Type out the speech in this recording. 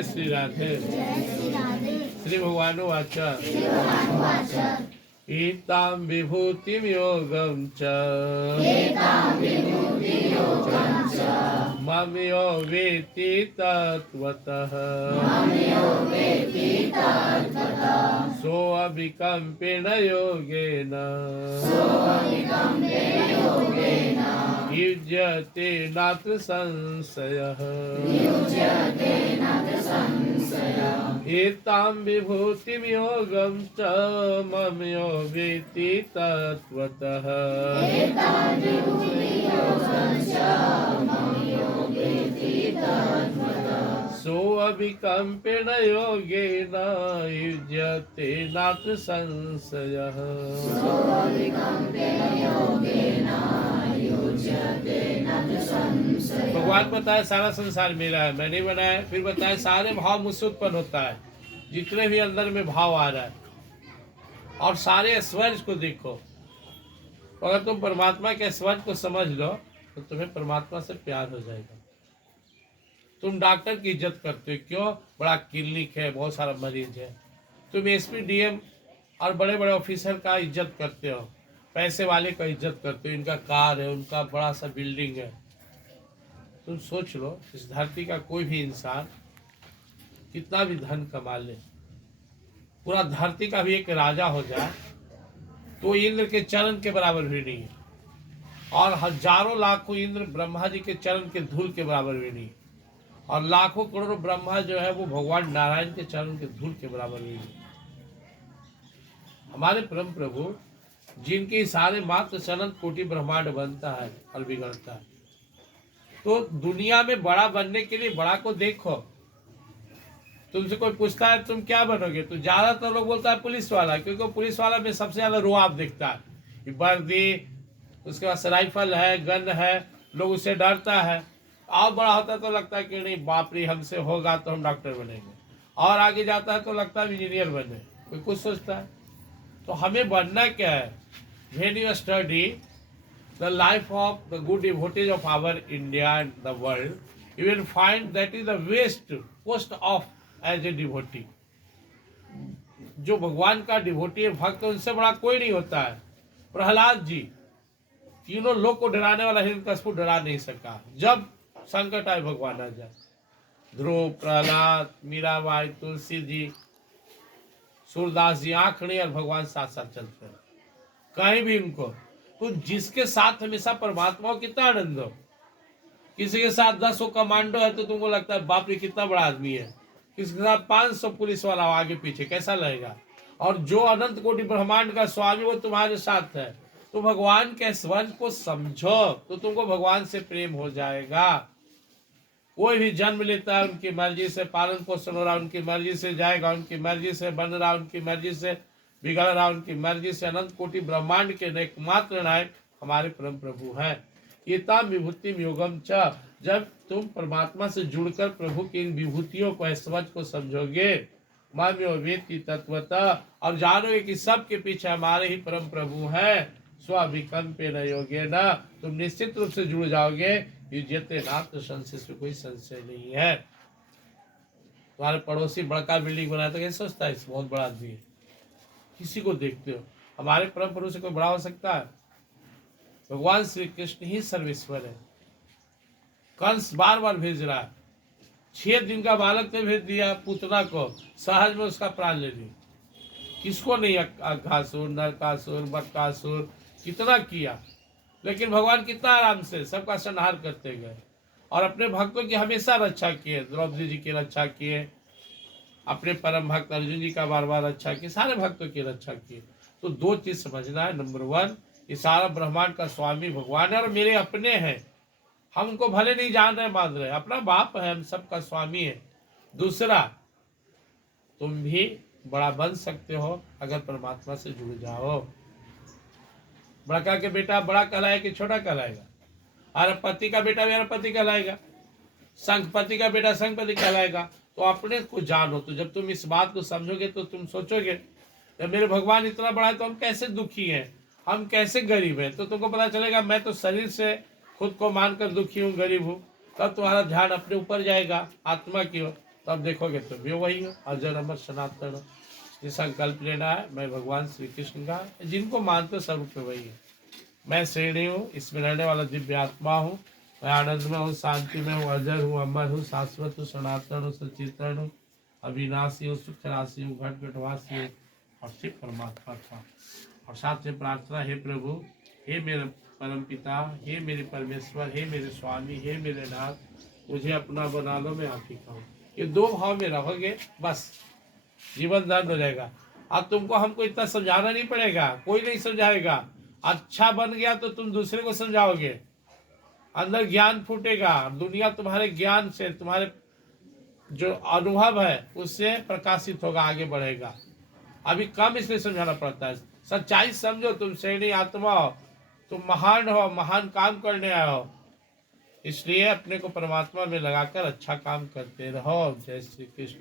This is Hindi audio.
जय श्री राधे। श्री भगवानुवाच एतां विभूतिं योगं च मम यो वेत्ति तत्त्वतः सोऽविकम्पेन योगेन युज्यते नात्र संशयः। एतां विभूतिं योगं च मम यो वेत्ति तत्त्वतः सोऽविकम्पेन योगेन युज्यते नात्र संशयः। भगवान बताया सारा संसार मेरा है, मैंने बनाया। फिर बताया सारे भाव मुझसे उत्पन्न होता है, जितने भी अंदर में भाव आ रहा है। और सारे ऐश्वर्य को देखो, अगर तुम परमात्मा के ऐश्वर्य को समझ लो तो तुम्हें परमात्मा से प्यार हो जाएगा। तुम डॉक्टर की इज्जत करते हो, क्यों? बड़ा क्लिनिक है, बहुत सारा मरीज है। तुम एसपी डीएम और बड़े बड़े ऑफिसर का इज्जत करते हो, पैसे वाले का इज्जत करते हो, इनका कार है, उनका बड़ा सा बिल्डिंग है। तुम सोच लो, इस धरती का कोई भी इंसान कितना भी धन कमा ले, पूरा धरती का भी एक राजा हो जाए तो इंद्र के चरण के बराबर भी नहीं है, और हजारों लाखों इंद्र ब्रह्मा जी के चरण के धूल के बराबर भी नहीं, और लाखों करोड़ों ब्रह्मा जो है वो भगवान नारायण के चरण के धूल के बराबर भी नहीं। हमारे परम प्रभु जिनके सारे मात्र अनंत कोटि ब्रह्मांड बनता है और बिगड़ता है, तो दुनिया में बड़ा बनने के लिए बड़ा को देखो। तुमसे कोई पूछता है तुम क्या बनोगे, तो ज्यादातर लोग बोलता है पुलिस वाला, क्योंकि पुलिस वाला में सबसे ज्यादा रुआब दिखता है, वर्दी, उसके पास राइफल है, गन है, लोग उससे डरता है। और बड़ा होता है तो लगता है कि नहीं बाप रे हमसे होगा तो हम डॉक्टर बनेंगे, और आगे जाता है तो लगता है इंजीनियर बने, कोई कुछ सोचता है। तो हमें बनना क्या है? When you study the life of the good devotees of our India and the world, you will find that is the best post of as a devotee. जो भगवान का डिवोटी है, भक्त, उनसे बड़ा कोई नहीं होता है। प्रहलाद जी तीनों लोग को डराने वाला हिरण्यकशिपु डरा नहीं सका, जब संकट आए भगवान आ जाए। ध्रुव, प्रहलाद, मीराबाई, तुलसी जी, सूरदास जी आंख नहीं और भगवान साथ साथ चलते हैं कहीं भी उनको। तो जिसके साथ हमेशा परमात्मा हो कितना आनंद हो। किसी के साथ 10 कमांडो है तो तुमको लगता है बाप रे कितना बड़ा आदमी है, किसी के साथ 500 पुलिस वाला हो आगे पीछे, कैसा लगेगा। और जो अनंत कोटि ब्रह्मांड का स्वामी वो तुम्हारे साथ है। तो भगवान के स्वर्ण को समझो तो तुमको भगवान से प्रेम हो जाएगा। कोई भी जन्म लेता है उनकी मर्जी से, पालन पोषण हो रहा है उनकी मर्जी से, जाएगा उनकी मर्जी से, बन रहा उनकी मर्जी से, बिगड़ रहा उनकी मर्जी से। अनंत कोटि ब्रह्मांड के एकमात्र नायक हमारे परम प्रभु हैं। एतां विभूतिं योगम च, जब तुम परमात्मा से जुड़कर प्रभु की इन विभूतियों को, ऐश्वर्य को समझोगे, माम्यो वेत्ति तत्वतः, और जानोगे कि सबके पीछे हमारे ही परम प्रभु हैं, स्वाभिकम्पेन योगेन, तुम निश्चित रूप से जुड़ जाओगे। युज्यते नात्र संशय, से कोई संशय नहीं है। तुम्हारे पड़ोसी बड़का बिल्डिंग बनाया तो कैसे सोचता है इस बहुत बड़ा आदमी है, किसी को देखते हो। हमारे परम प्रभु से कोई बड़ा हो सकता है? भगवान श्री कृष्ण ही सर्वेश्वर है। कंस बार बार भेज रहा है, 6 दिन का बालक ने भेज दिया पूतना को, सहज में उसका प्राण ले लिया। किसको नहीं, अघासुर, नरकासुर, बक्कासुर, कितना किया, लेकिन भगवान कितना आराम से सबका संहार करते गए और अपने भक्तों की हमेशा रक्षा किए। द्रौपदी जी की रक्षा किए, अपने परम भक्त अर्जुन जी का बार बार रक्षा किए, सारे भक्तों की रक्षा किए। तो 2 चीज समझना है। नंबर 1, ये सारा ब्रह्मांड का स्वामी भगवान है और मेरे अपने हैं। हम उनको भले नहीं जान रहे मान रहे, अपना बाप है, हम सबका स्वामी है। दूसरा, तुम भी बड़ा बन सकते हो अगर परमात्मा से जुड़ जाओ। बड़का के बेटा बड़ा कहलाएगा कि छोटा कहलाएगा? अरबपति का बेटा भी अरबपति कहलाएगा, संघपति का बेटा संघपति कहलाएगा। तो अपने को जानो। तो जब तुम इस बात को समझोगे तो तुम सोचोगे जब मेरे भगवान इतना बड़ा है तो हम कैसे दुखी हैं, हम कैसे गरीब हैं। तो तुमको पता चलेगा मैं तो शरीर से खुद को मानकर दुखी हूँ, गरीब हूँ। तब तुम्हारा ध्यान अपने ऊपर जाएगा, आत्मा की ओर। तब देखोगे तुम भी वही हो, अजर अमर सनातन हो। ये संकल्प लेना है, मैं भगवान श्री कृष्ण का, जिनको मानते हो सब पे वही है। मैं श्रेणी हूँ, इसमें रहने वाला दिव्य आत्मा हूँ, मैं आनंद में हूँ, शांति में हूँ, अजर हूँ, अमर हूँ, शाश्वत हूँ, सनातन हूँ, सचेतन हूँ, अविनाशी हूँ, सुख राशि हूँ, घट घटवासी हूँ और शिव परमात्मा था। और साथ में प्रार्थना, हे प्रभु, हे मेरे परम पिता, हे मेरे परमेश्वर, हे मेरे स्वामी, हे मेरे नाथ, मुझे अपना बना लो, मैं आप ही का हूँ। ये दो भाव में रहोगे, बस जीवन धन्य हो जाएगा। अब तुमको हमको इतना समझाना नहीं पड़ेगा, कोई नहीं समझाएगा। अच्छा बन गया तो तुम दूसरे को समझाओगे, अंदर ज्ञान फूटेगा, दुनिया तुम्हारे ज्ञान से, तुम्हारे जो अनुभव है उससे प्रकाशित होगा, आगे बढ़ेगा। अभी कम इसलिए समझाना पड़ता है। सच्चाई समझो, तुम श्रेणी आत्मा हो, तुम महान हो, महान काम करने आए हो, इसलिए अपने को परमात्मा में लगाकर अच्छा काम करते रहो। जय श्री कृष्ण।